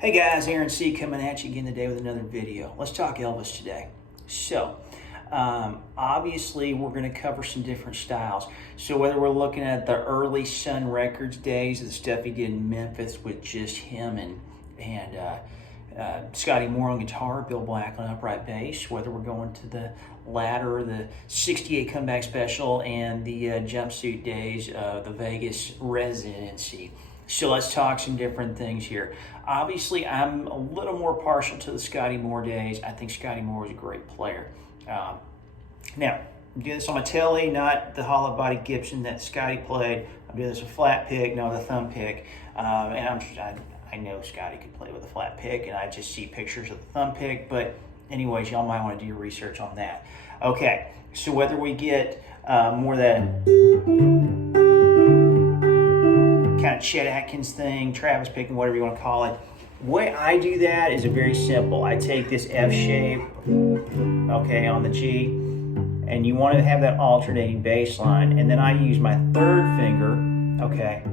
Hey guys, Aaron C coming at you again today with another video. Let's talk Elvis today. So, obviously we're going to cover some different styles. So whether we're looking at the early Sun Records days, the stuff he did in Memphis with just him and Scotty Moore on guitar, Bill Black on upright bass, whether we're going to the latter, the 68 comeback special, and the jumpsuit days of the Vegas residency. So let's talk some different things here. Obviously, I'm a little more partial to the Scotty Moore days. I think Scotty Moore was a great player. Now, I'm doing this on my telly, not the hollow body Gibson that Scotty played. I'm doing this with a flat pick, not with a thumb pick. I know Scotty could play with a flat pick, and I just see pictures of the thumb pick. But anyways, y'all might want to do your research on that. Okay, so whether we get more of that kind of Chet Atkins thing, Travis picking, whatever you want to call it. The way I do that is very simple. I take this F shape, okay, on the G, and you want to have that alternating bass line, and then I use my third finger, okay,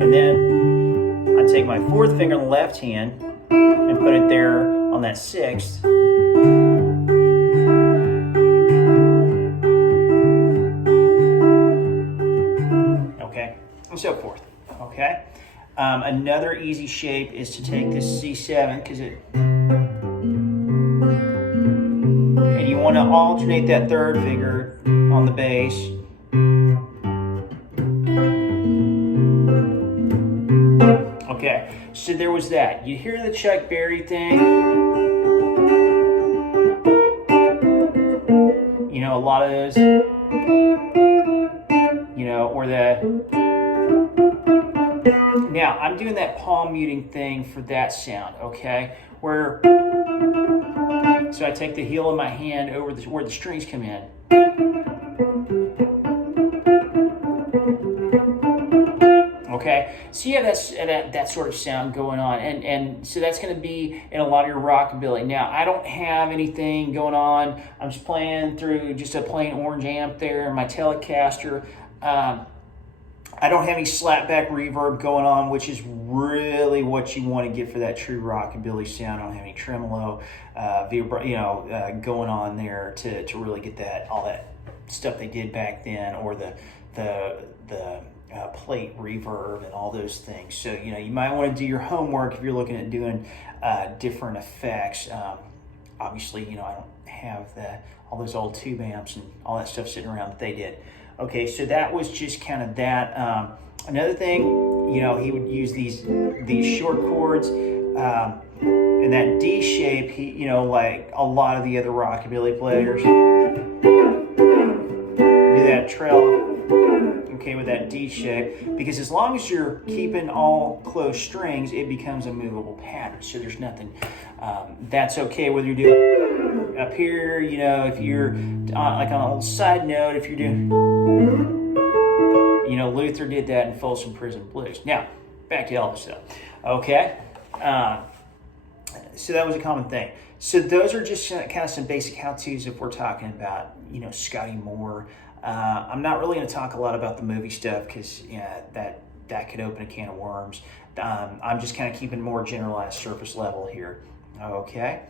and then I take my fourth finger on the left hand and put it there on that sixth. And so forth, okay? Another easy shape is to take this C7, and you want to alternate that third finger on the bass. Okay, so there was that. You hear the Chuck Berry thing? You know, a lot of those, you know, or the... Now, I'm doing that palm muting thing for that sound, okay? So I take the heel of my hand over where the strings come in. Okay, so you have that sort of sound going on, and so that's going to be in a lot of your rockabilly. Now, I don't have anything going on. I'm just playing through just a plain orange amp there in my Telecaster. I don't have any slapback reverb going on, which is really what you want to get for that true rockabilly sound. I don't have any tremolo, going on there to really get all that stuff they did back then, or the plate reverb and all those things. So you might want to do your homework if you're looking at doing different effects. Obviously, I don't have all those old tube amps and all that stuff sitting around that they did. Okay, so that was just kind of that. Another thing, he would use these short chords and that D shape. Like a lot of the other rockabilly players, do that tremolo, okay, with that D shape, because as long as you're keeping all closed strings, it becomes a movable pattern. So there's nothing. That's okay whether you do up here. If you're like on a little side note, if you're doing. Luther did that in Folsom Prison Blues. Now, back to Elvis though. Okay? So that was a common thing. So those are just kind of some basic how-tos if we're talking about, Scotty Moore. I'm not really going to talk a lot about the movie stuff because that could open a can of worms. I'm just kind of keeping more generalized surface level here. Okay?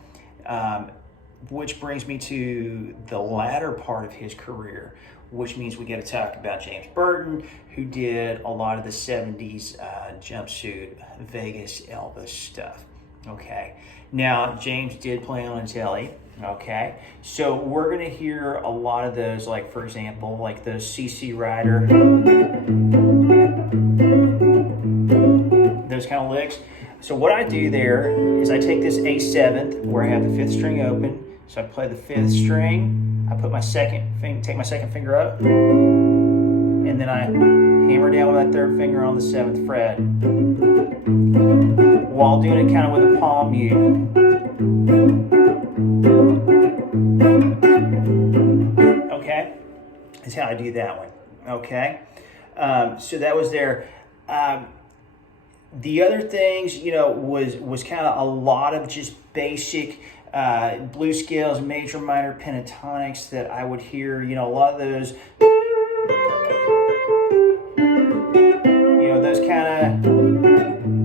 Which brings me to the latter part of his career, which means we got to talk about James Burton, who did a lot of the 70s jumpsuit Vegas Elvis stuff. Okay, now James did play on a telly. Okay, so we're going to hear a lot of those, like for example, like those CC Rider, those kind of licks. So what I do there is I take this A7th where I have the fifth string open. So I play the fifth string. I put take my second finger up, and then I hammer down with that third finger on the 7th fret, while doing it kind of with a palm mute. Okay, that's how I do that one. Okay, so that was there. The other things, was kind of a lot of just basic blues scales, major, minor, pentatonics that I would hear. A lot of those those kind of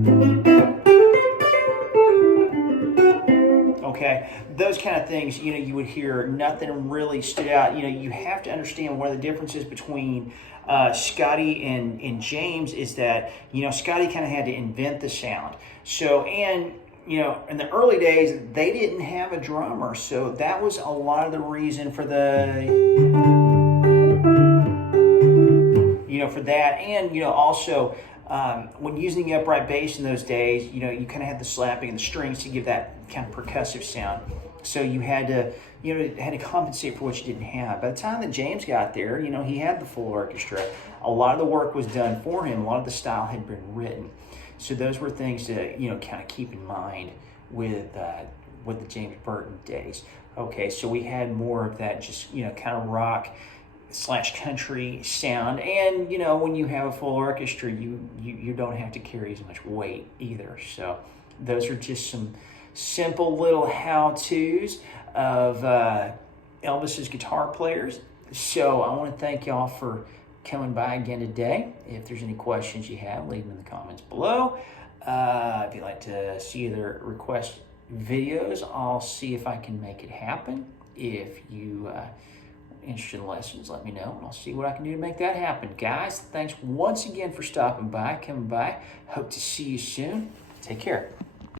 kind of things, you would hear. Nothing really stood out. You have to understand one of the differences between Scotty and James is that, Scotty kind of had to invent the sound. So, and, in the early days, they didn't have a drummer. So that was a lot of the reason for for that. And, also, when using the upright bass in those days, you kind of had the slapping and the strings to give that kind of percussive sound. So you had to, had to compensate for what you didn't have. By the time that James got there, he had the full orchestra. A lot of the work was done for him. A lot of the style had been written. So those were things to, kind of keep in mind with the James Burton days. Okay, so we had more of that just, kind of rock / country sound. And, when you have a full orchestra, you don't have to carry as much weight either. So those are just some simple little how-tos of Elvis's guitar players. So I want to thank y'all for coming by again today. If there's any questions you have, leave them in the comments below. If you'd like to see other request videos, I'll see if I can make it happen. If you interested in lessons, let me know, and I'll see what I can do to make that happen. Guys, thanks once again for stopping by, coming by. Hope to see you soon. Take care.